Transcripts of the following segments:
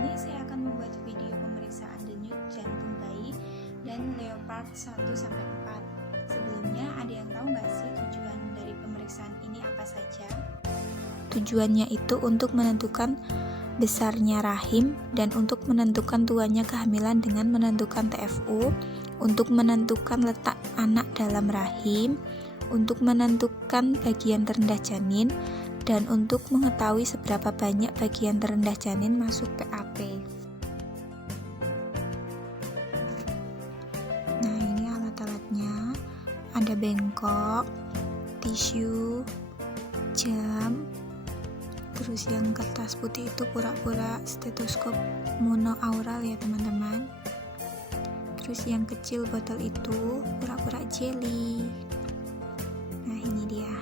sini saya akan membuat video pemeriksaan denyut jantung bayi dan leopard 1-4. Sebelumnya, ada yang tahu nggak sih tujuan dari pemeriksaan ini apa saja? Tujuannya itu untuk menentukan besarnya rahim dan untuk menentukan tuanya kehamilan dengan menentukan TFU, untuk menentukan letak anak dalam rahim, untuk menentukan bagian terendah janin, dan untuk mengetahui seberapa banyak bagian terendah janin masuk PAP. Nah, ini alat-alatnya. Ada bengkok, tisu, jam, terus yang kertas putih itu pura-pura stetoskop monoaural ya teman-teman. Terus yang kecil botol itu pura-pura jelly. Nah, ini dia.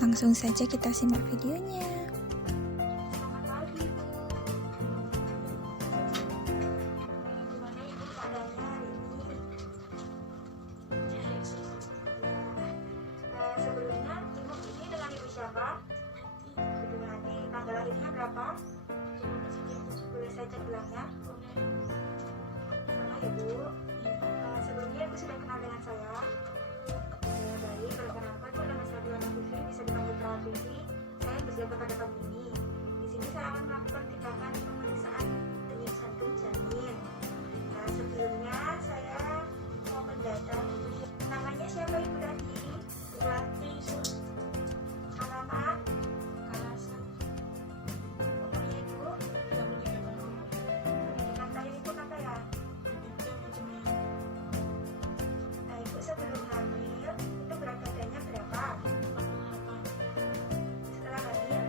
Langsung saja kita simak videonya. Selamat pagi, Bu. Gimana Ibu keadaannya hari ini? Sebelumnya Ibu ini dengan Ibu siapa? Ibu Hati. Tanggal lahirnya berapa? Boleh saya cek gelangnya? Sama ya, Bu. Sebelumnya Ibu sudah kenal dengan saya? Baik, perkenalkan Bu, nama saya Diana Putri, bisa dipanggil Perawat Vivi. Saya yang berjaga pada pagi ini. Di sini saya akan melakukan tindakan pemeriksaan denyut jantung janin. Nah, sebelumnya saya mau mendata dulu. Namanya siapa Ibu tadi? Ibu Hati. Alamat? Kalasan. Umurnya Ibu? Pendidikan saya Ibu kata ya? Nah, Ibu sebelum hamil itu berat badannya berapa? Setelah hamil?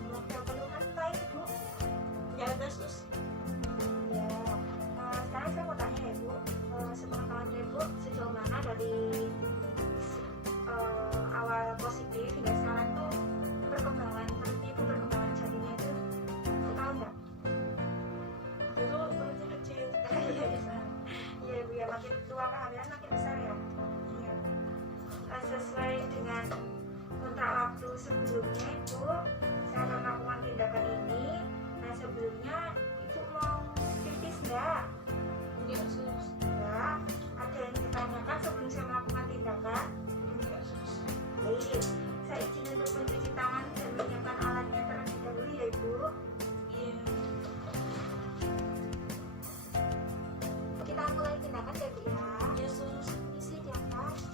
50-an baik Ibu? Ya udah sus. Ya. Sekarang saya mau tanya ya Bu, sepengetahuan Ibu sejauh mana dari awal positif hingga sekarang tuh perkembangan perutnya itu, perkembangan janinnya itu Ibu tahu nggak? Dulu perutnya kecil. Iya Ibu ya, makin tua kehamilan makin besar ya. Iya. Sesuai dengan kontrak waktu sebelumnya Ibu, saya akan melakukan tindakan ini. Nah, sebelumnya Ibu mau pipis nggak? Enggak sus. Enggak. Ada yang ditanyakan sebelum saya melakukan tindakan? Enggak sus. Baik, saya izin untuk mencuci tangan dan menyiapkan alatnya terlebih dahulu ya Ibu. Iya. Kita mulai tindakan ya Bu ya. Iya sus. Isi di atas.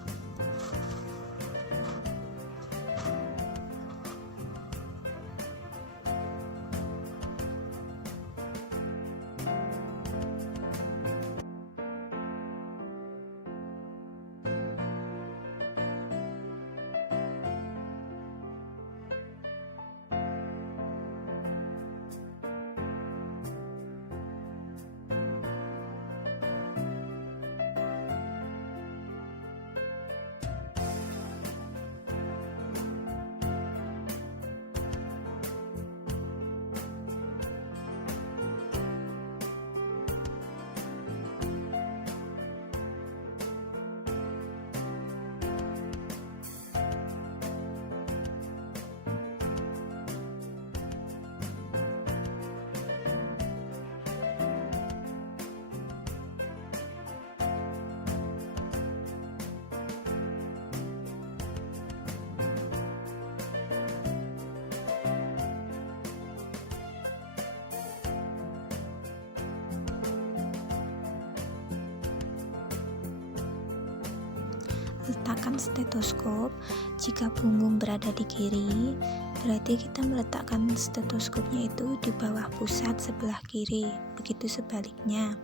Letakkan stetoskop. Jika punggung berada di kiri, berarti kita meletakkan stetoskopnya itu di bawah pusat sebelah kiri. Begitu sebaliknya.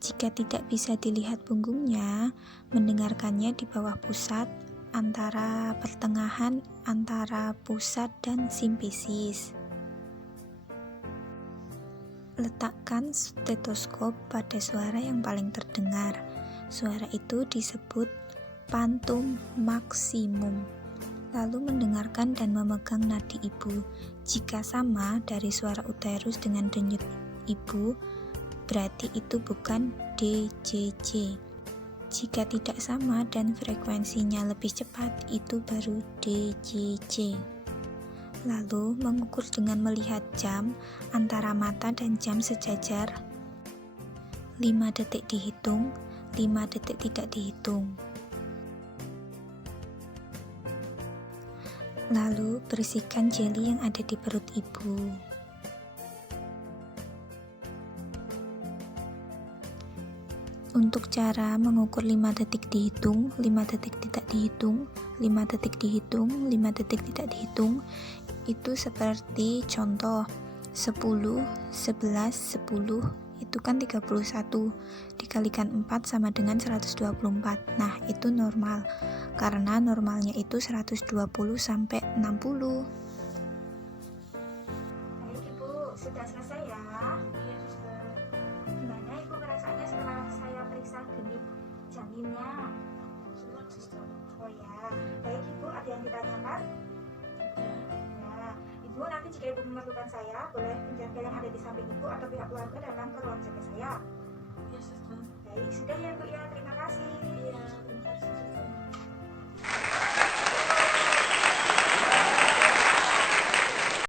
Jika tidak bisa dilihat punggungnya, mendengarkannya di bawah pusat antara pertengahan antara pusat dan simfisis. Letakkan stetoskop pada suara yang paling terdengar. Suara itu disebut pantum maksimum. Lalu mendengarkan dan memegang nadi ibu. Jika sama dari suara uterus dengan denyut ibu, berarti itu bukan DJJ. Jika tidak sama dan frekuensinya lebih cepat, itu baru DJJ. Lalu mengukur dengan melihat jam, antara mata dan jam sejajar. 5 detik dihitung, 5 detik tidak dihitung. Lalu bersihkan jeli yang ada di perut ibu. Untuk cara mengukur 5 detik dihitung, 5 detik tidak dihitung, 5 detik dihitung, 5 detik tidak dihitung, itu seperti contoh 10, 11, 10, itu kan 31, dikalikan 4 sama dengan 124. Nah, itu normal, karena normalnya itu 120 sampai 60. Baik Ibu, sudah selesai ya? Iya suster. Gimana Ibu perasaannya setelah saya periksa denyut janinnya? Senang suster. Oh ya, baik Ibu, ada yang ditanyakan? Ya, Ibu nanti jika Ibu memerlukan saya, boleh menjaga yang ada di samping Ibu atau pihak keluarga datang ke ruang jaga saya. Iya suster. Baik, sudah ya Ibu ya, terima kasih.